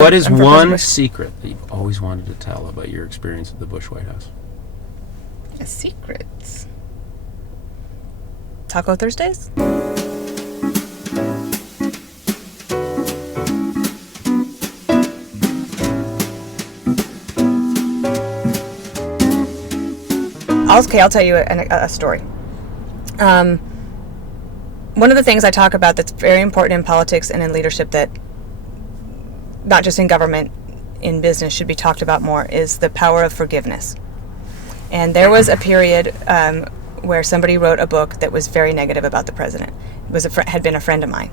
What is I'm for one Bush. secret that you've always wanted to tell about your experience at the Bush White House? Secrets. Taco Thursdays? I'll tell you a story. One of the things I talk about that's very important in politics and in leadership, that not just in government, in business, should be talked about more, is the power of forgiveness. And there was a period where somebody wrote a book that was very negative about the president. It was had been a friend of mine,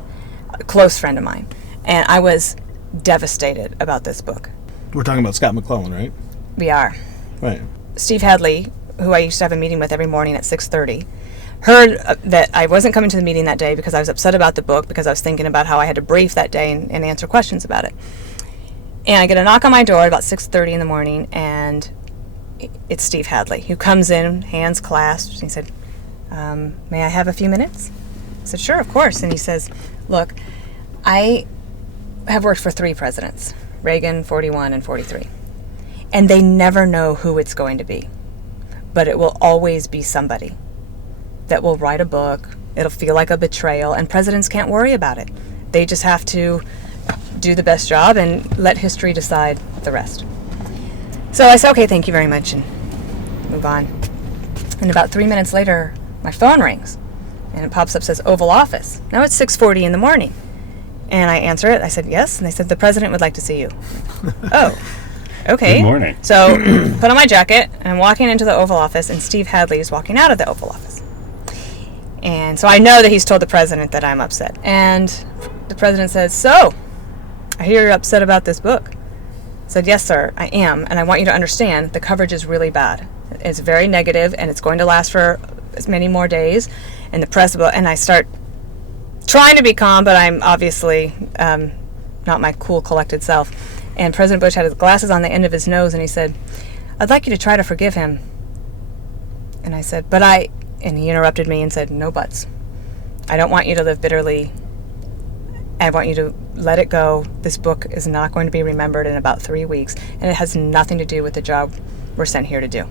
a close friend of mine, and I was devastated about this book. We're talking about Scott McClellan, right? We are. Right. Steve Hadley, who I used to have a meeting with every morning at 6:30, heard that I wasn't coming to the meeting that day because I was upset about the book, because I was thinking about how I had to brief that day and answer questions about it. And I get a knock on my door at about 6:30 in the morning, and it's Steve Hadley, who comes in, hands clasped, and he said, may I have a few minutes? I said, sure, of course. And he says, look, I have worked for 3 presidents, Reagan, 41, and 43. And they never know who it's going to be. But it will always be somebody that will write a book. It'll feel like a betrayal, and presidents can't worry about it. They just have to do the best job and let history decide the rest. So I said, okay, thank you very much, and move on. And about 3 minutes later, my phone rings, and it pops up, says Oval Office. Now it's 6:40 in the morning. And I answer it. I said, yes. And they said, the president would like to see you. Oh, okay. Good morning. So put on my jacket, and I'm walking into the Oval Office, and Steve Hadley is walking out of the Oval Office. And so I know that he's told the president that I'm upset. And the president says, so, I hear you're upset about this book. I said, yes, sir, I am. And I want you to understand the coverage is really bad. It's very negative, and it's going to last for as many more days. And the press, and I start trying to be calm, but I'm obviously not my cool, collected self. And President Bush had his glasses on the end of his nose, and he said, I'd like you to try to forgive him. And I said, and he interrupted me and said, no buts. I don't want you to live bitterly. I want you to let it go. This book is not going to be remembered in about 3 weeks, and it has nothing to do with the job we're sent here to do.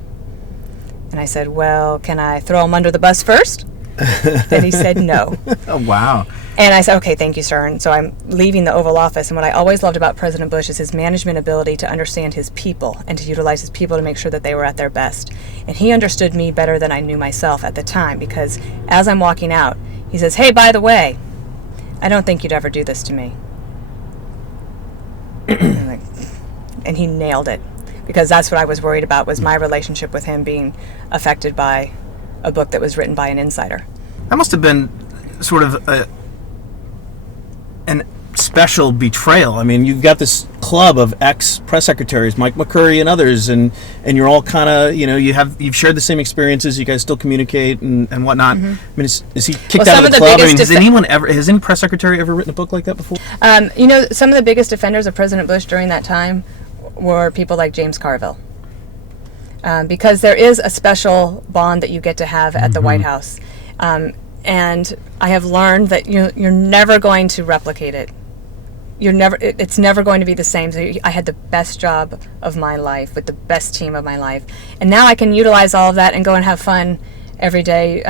And I said, well, can I throw him under the bus first? And he said no. Oh, wow. And I said, okay, thank you, sir. And so I'm leaving the Oval Office, and what I always loved about President Bush is his management ability to understand his people and to utilize his people to make sure that they were at their best. And he understood me better than I knew myself at the time, because as I'm walking out, he says, hey, by the way, I don't think you'd ever do this to me. And he nailed it, because that's what I was worried about, was my relationship with him being affected by a book that was written by an insider. That must have been sort of an special betrayal. I mean, you've got this club of ex-press secretaries, Mike McCurry and others, and you're all kind of, you've shared the same experiences. You guys still communicate and whatnot. Mm-hmm. I mean, is he kicked out of the club? I mean, has any press secretary ever written a book like that before? Some of the biggest defenders of President Bush during that time were people like James Carville. Because there is a special bond that you get to have at the White House. And I have learned that you're never going to replicate it. It's never going to be the same. So I had the best job of my life with the best team of my life. And now I can utilize all of that and go and have fun every day,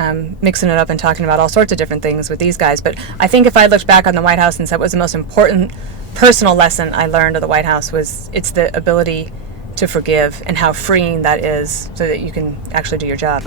mixing it up and talking about all sorts of different things with these guys. But I think if I looked back on the White House and said what was the most important personal lesson I learned of the White House, was it's the ability to forgive, and how freeing that is, so that you can actually do your job.